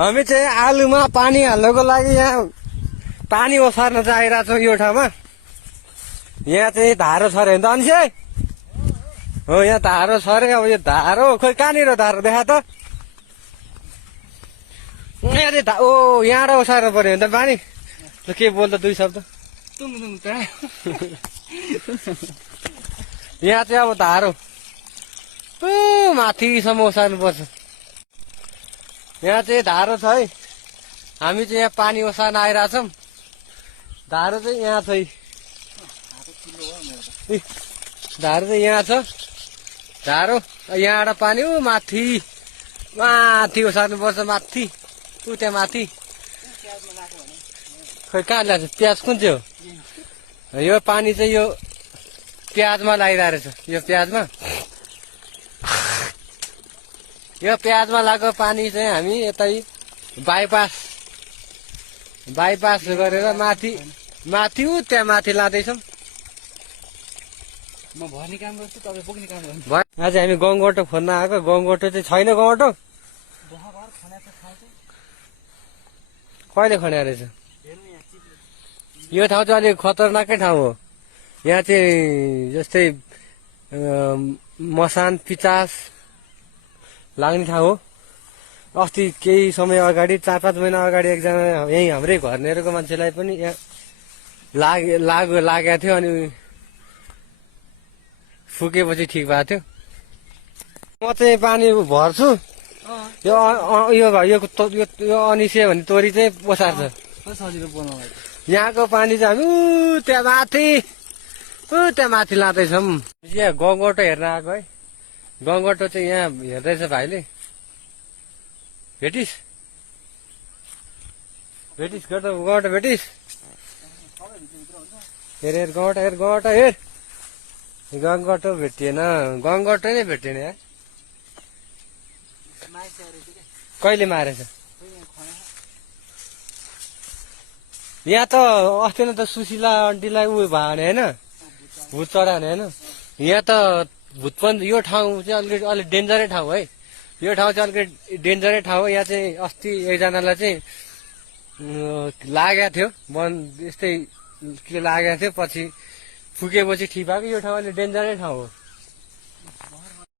हामी चाहिँ आलुमा पानी हाल्नको लागि यहाँ पानी ओसार्न चाहिँ आइरहेको छौँ यो ठाउँमा। यहाँ चाहिँ धारो छ अरे नि त अनिसे? हो यहाँ धारो छ अरे। अब यो धारो खोइ कहाँनिर धारो देखा त? यहाँ चाहिँ ओ यहाँबाट ओसार्नु पर्यो भने त पानी। के बोल्दा दुई शब्द? यहाँ चाहिँ अब धारो माथिसम्म ओसार्नुपर्छ। यहाँ चाहिँ धारो छ है। हामी चाहिँ यहाँ पानी ओसार्न आइरहेछौँ। धारो चाहिँ यहाँ छ है। धारो चाहिँ यहाँ छ। धारो यहाँबाट पानी माथि माथि ओसार्नुपर्छ। माथि त्यहाँ माथि खै कहाँ ल्याएको छ? प्याज कुन चाहिँ हो? यो पानी चाहिँ यो प्याजमा लागिरहेको रहेछ। यो प्याजमा लागेको पानी चाहिँ हामी यतै बाइपास गरेर माथि त्यहाँ माथि लाँदैछौँ। म भर्ने काम गर्छु, तपाईँ बोक्ने काम गर्नु। आज हामी गङ्गोटो खोज्न आएको। गङ्गोटो चाहिँ छैन। गङ्गोटो कहिले खन्या रहेछ? यो ठाउँ चाहिँ अलिक खतरनाकै ठाउँ हो। यहाँ चाहिँ जस्तै मसान पिचास लाग्ने ठाउँ हो। अस्ति केही समय अगाडि 4-5 महिना अगाडि एकजना यही हाम्रै घरनेरको मान्छेलाई पनि यहाँ लागेको थियो। अनि फुकेपछि ठिक भएको थियो। म चाहिँ पानी भर्छु। यो अनिसे भन्ने तोरी चाहिँ ओसार्छ। सजिलो बनाउनु। यहाँको पानी चाहिँ हामी त्यहाँ माथि लाँदैछौँ। यहाँ गङ्गोटो हेर्न आएको है। गङ्गोटो चाहिँ यहाँ हेर्दैछ भाइले। भेटिस गङ्गोटो भेटिस? हेर गङ्गोटो भेटिएन। गङ्गोटो नै भेटिएन यार। कहिले मारेछ? यहाँ त अस्ति नै त सुशीला आन्टीलाई उयो भयो भने होइन, भूत चढायो भने होइन। यहाँ त भूत पनि यो ठाउँ चाहिँ अलिक डेन्जरै ठाउँ है। यो ठाउँ चाहिँ अलिकति डेन्जरै ठाउँ हो। यहाँ चाहिँ अस्ति एकजनालाई चाहिँ लागेको थियो। यस्तै के लागेको थियो, पछि फुकेपछि ठिक भएको। यो ठाउँ अलिक डेन्जरै ठाउँ हो।